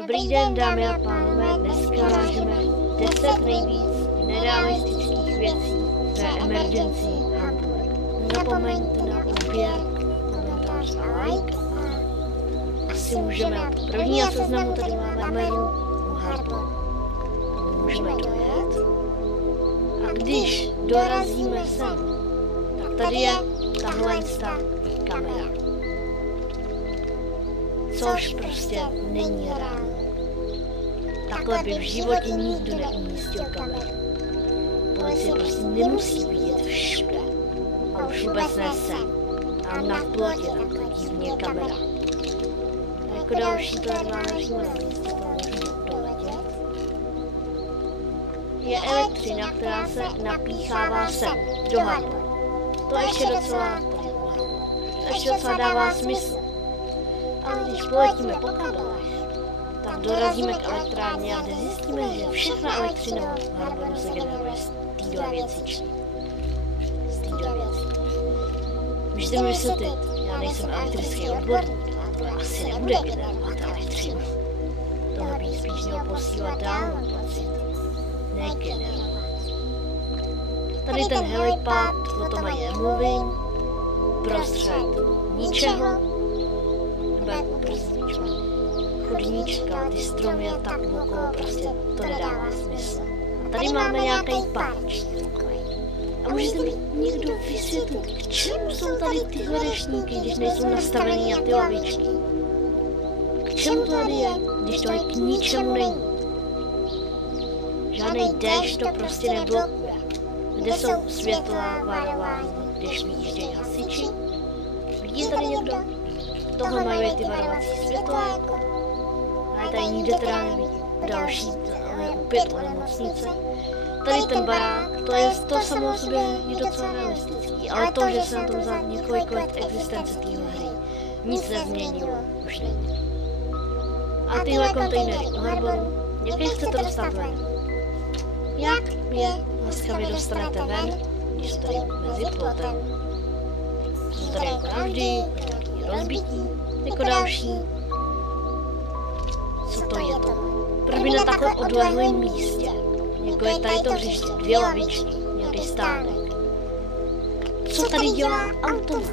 Dobrý den, dámy a pánové, dneska vážeme 10 nejvíc nerealistických věcí ve Emergency Hamburg. Nezapomeňte na odběr, komentář a like. Asi můžeme na to první na seznamu, tady máme kameru Harbor. Můžeme dojet. A když dorazíme sem, tak tady je tahle kamera. Což prostě není reálné. Takhle by v životě nikdo neumístil kameru. Policie prostě nemusí vidět všude. A už vůbec ne sem. A na plotě takhle divně kamera. A jako další to máme přímo na místě, to můžeme doletět. Je elektřina, která se napíchává sem, do Harboru. To ještě docela dává smysl. Ale když poletíme po kabelech, tak dorazíme k elektrárně a kde zjistíme, že všechna elektřina v Harboru se generuje z téhle věcičky. Můžete mi vysvětlit, já nejsem elektrický odborník, ale to asi nebude generovat elektřinu. Tohle by spíš mělo posílat dál na placit, ne generovat. Tady ten helipad, o tom ani nemluvím, prostřed ničeho, nebo jako prostě chodníčka, ty stromy a tak okolo, prostě to nedává smysl. A tady máme nějaký parčík takový. A můžete mi někdo vysvětlit, k čemu jsou tady tyhle deštníky, když nejsou nastavení na ty lavičky? K čemu to tady je, když to k ničemu není? Žádný déšť to prostě neblokuje. Kde jsou světlá varování, když vyjíždějí hasiči? Vidí tady někdo? Tohle mají ty varovací světla jako. A já tady nikde teda nevidím. Další, ale opět o nemocnice. Tady ten barák, to samo o sobě je docela realistický, ale to, že se na tom za několik let existence téhle hry nic nezměnilo, už není. A tyhle kontejnery u Harboru, jak je chcete dostat ven? Jak je laskavě dostanete ven, když jsou tady mezi plotem? Jsou tady jako navždy, taky rozbití, jako další. Co to je to? Proč by na takhle odlehlém místě? Jako je tady to hřiště, 2 lavičky, nějaký stánek. Co tady dělá automat?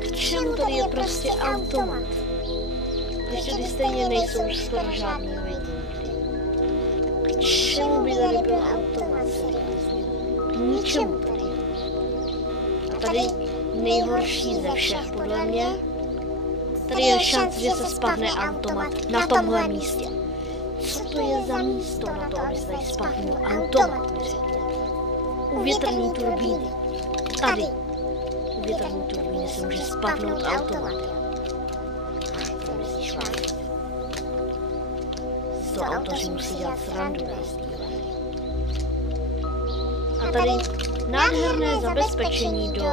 K čemu tady je prostě automat? Když tady stejně nejsou skoro žádný lidi. K čemu by tady byl automat? K ničemu tady. A tady nejhorší ze všech podle mě. Tady je šance, že se spadne automat na tomhle místě. Co to je za místo na to, aby se tady spadnul automat? U větrní turbíny. Tady. U větrní turbíny se může spadnout automat. To myslíš vážně. Z toho autoři musí dělat srandu na stýle. A tady nádherné zabezpečení do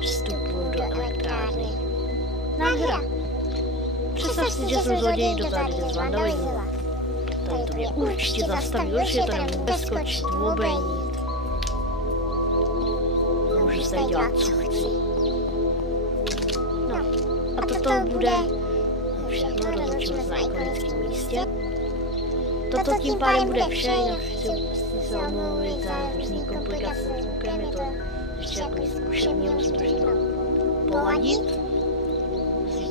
vstupu do elektrárny. Nádhera. Představ si, že jsem zloděj do tady z vandalismu. Tady to mě určitě zastaví, určitě to nemůžu beskočit, obejít. Můžu se dělat, co chci. No, a toto bude všechno, rozličíme se na ikonickém místě. Toto tím pádem bude vše, jinak chci se omluvit za různý komplikace se zvukem, je to ještě jako zkušení, musím to všechno poladit.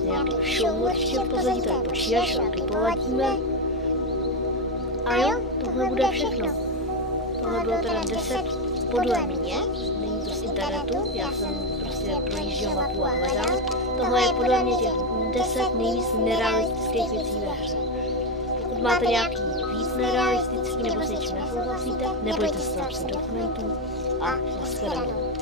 Nějaký šum určitě v pozadí, to je počítač, taky poladíme. A jo, tohle bude všechno. Tohle bylo teda 10 podle mě, není to z internetu, já jsem prostě projížděl mapu a hledal. Tohle je podle mě těch 10 nejvíc nerealistických věcí ve hře. Pokud máte nějaký víc nerealistický nebo s něčím nesouhlasíte, nebojte se napsat do komentů a nashledanou.